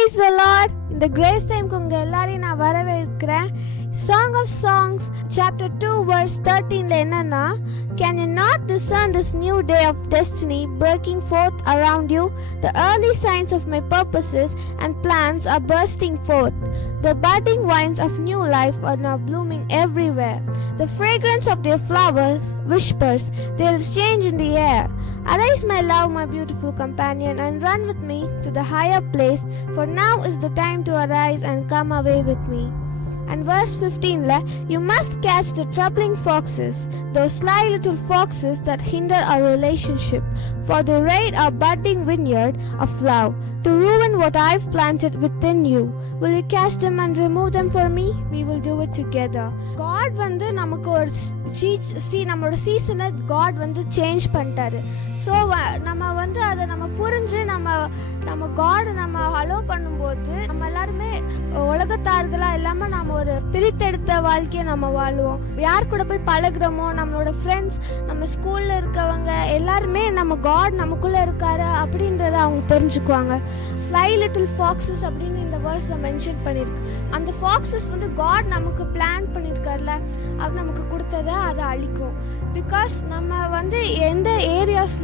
Praise the Lord. இந்த grace டைம்க்கு உங்க எல்லாரையும் நான் வரவேற்கிறேன். Song of Songs chapter 2 verse 13ல என்னன்னா, Can you not discern this new day of destiny breaking forth around you? The early signs of my purposes and plans are bursting forth. The budding vines of new life are now blooming everywhere. The fragrance of their flowers whispers, there is change in the air. Arise, my love, my beautiful companion, and run with me to the higher place, for now is the time to arise and come away with me. And verse 15, you must catch the troubling foxes, those sly little foxes that hinder our relationship, for they raid our budding vineyard of love, to ruin what I've planted within you. Will you catch them and remove them for me? We will do it together. God வந்து நமக்கு ஒரு நம்மளோட சீசனை God வந்து change பண்ணிட்டாரு. So நம்ம வந்து அதை நம்ம புரிஞ்சு நம்ம காடை நம்ம அலோவ் பண்ணும்போது நம்ம எல்லாருமே உலகத்தார்களாக இல்லாமல் நம்ம ஒரு பிரித்தெடுத்த வாழ்க்கையை நம்ம வாழ்வோம். யார் கூட போய் பழகுறோமோ, நம்மளோட ஃப்ரெண்ட்ஸ், நம்ம ஸ்கூலில் இருக்கவங்க எல்லாருமே நம்ம காட் நமக்குள்ளே இருக்காரு அப்படின்றத அவங்க தெரிஞ்சுக்குவாங்க. ஸ்லை லிட்டில் ஃபாக்ஸஸ் அப்படின்னு இந்த வேர்ஸில் மென்ஷன் பண்ணியிருக்கு. அந்த ஃபாக்ஸஸ் வந்து காட் நமக்கு பிளான் பண்ணியிருக்காருல, அவர் நமக்கு கொடுத்ததை அதை அழிக்கும். பிகாஸ் நம்ம வந்து எந்த ஏரியாஸ்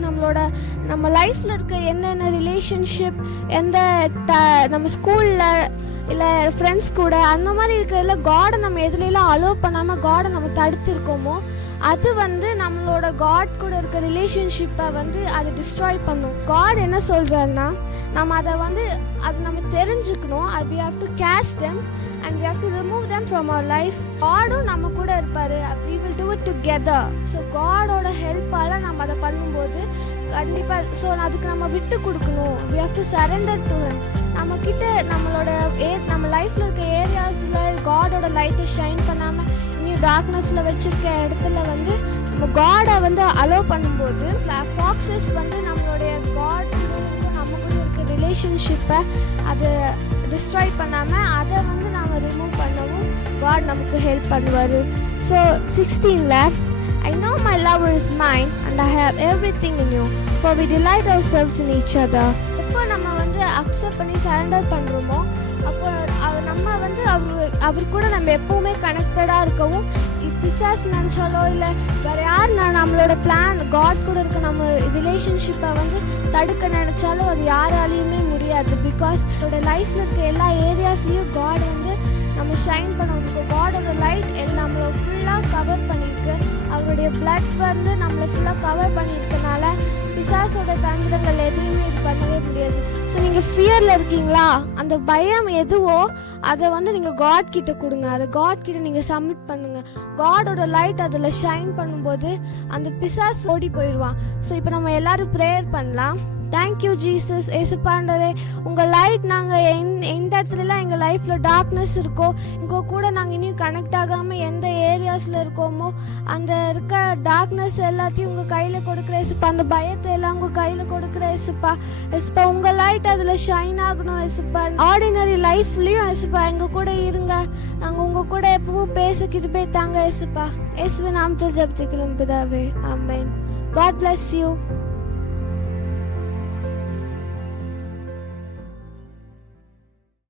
நம்ம லைஃப்பில் இருக்க என்னென்ன ரிலேஷன்ஷிப், எந்த நம்ம ஸ்கூலில் இல்லை ஃப்ரெண்ட்ஸ் கூட அந்த மாதிரி இருக்கிறதுல காடை நம்ம எதுலாம் அலோவ் பண்ணாமல் காடை நம்ம தடுத்துருக்கோமோ, அது வந்து நம்மளோட காட் கூட இருக்க ரிலேஷன்ஷிப்பை வந்து அது டிஸ்ட்ராய் பண்ணும். காட் என்ன சொல்கிறாருன்னா, நம்ம அதை நம்ம தெரிஞ்சுக்கணும். we have to catch them and we have to remove them from our life. காடும் நம்ம கூட இருப்பார். we will do it together. So காடோட ஹெல்ப்பால் நம்ம அதை பண்ணும்போது கண்டிப்பாக அதுக்கு நம்ம விட்டு கொடுக்கணும். we have to surrender to him. நம்மக்கிட்ட நம்ம லைஃப்பில் இருக்க ஏரியாஸில் காடோட லைட்டை ஷைன் பண்ணாமல் இன்னும் டார்க்னஸில் வச்சுருக்க இடத்துல வந்து நம்ம காடை வந்து அலோவ் பண்ணும்போது ஃபாக்ஸஸ் வந்து நம்மளுடைய காட் நம்ம கூட இருக்க ரிலேஷன்ஷிப்பை அது டிஸ்ட்ராய் பண்ணாமல் அதை வந்து நாம் ரிமூவ் பண்ணவும் காட் நமக்கு ஹெல்ப் பண்ணுவார். ஸோ 16ல I know my lover is mine and I have everything in you, for we delight ourselves in each other. எப்போ நம்ம வந்து அக்செப்ட் பண்ணி சரண்டர் பண்ணுறோமோ, அப்போ நம்ம வந்து அவர் கூட நம்ம எப்போவுமே கனெக்டடாக இருக்கவும், பிசாஸ் நினச்சாலோ இல்லை வேறு யார் நம்மளோட பிளான் காட் கூட இருக்க நம்ம ரிலேஷன்ஷிப்பை வந்து தடுக்க நினச்சாலோ அது யாராலையுமே முடியாது. பிகாஸ் அவரோட லைஃப்பில் இருக்க எல்லா ஏரியாஸ்லேயும் காட் வந்து நம்ம ஷைன் பண்ண காடோட லைட் நம்மளை ஃபுல்லாக கவர் பண்ணியிருக்கு. அவருடைய பிளட் வந்து நம்மளை ஃபுல்லாக கவர் பண்ணியிருக்கனால பிசாசோட தந்திரங்கள் எதையுமே இது பண்ணவே முடியாது. ஸோ நீங்கள் ஃபியரில் இருக்கீங்களா, அந்த பயம் எதுவோ அதை வந்து நீங்கள் காட் கிட்ட கொடுங்க. அதை காட் கிட்ட நீங்கள் சப்மிட் பண்ணுங்கள். காடோட லைட் அதில் ஷைன் பண்ணும்போது அந்த பிசாஸ் ஓடி போயிடுவான். ஸோ இப்போ நம்ம எல்லாரும் ப்ரேயர் பண்ணலாம். Thank you Jesus. ஏசுப்பாண்டரே, உங்கள் லைட் நாங்கள் எந்த இடத்துலலாம் எங்கள் லைஃப்பில் டார்க்னஸ் இருக்கோ, இங்கே கூட நாங்கள் இன்னும் கனெக்ட் ஆகாமல் எந்த ஏரியாஸில் இருக்கோமோ அந்த இருக்க டார்க்னஸ் எல்லாத்தையும் உங்கள் கையில் கொடுக்குற ஏசுப்பா. அந்த பயத்தை எல்லாம் உங்கள் கையில் கொடுக்குற ஏசுப்பா. ஏசுப்பா, உங்கள் லைட் அதில் ஷைன் ஆகணும் ஏசுப்பா. ஆர்டினரி லைஃப்லேயும் ஏசுப்பா எங்கள் கூட இருங்க. நாங்கள் உங்கள் கூட எப்பவும் பேசிக்கிட்டு போய் தாங்க ஏசுப்பா. இயேசுவின் நாமத்தில் ஜெபிக்கிறோம் பிதாவே, ஆமென். God bless you.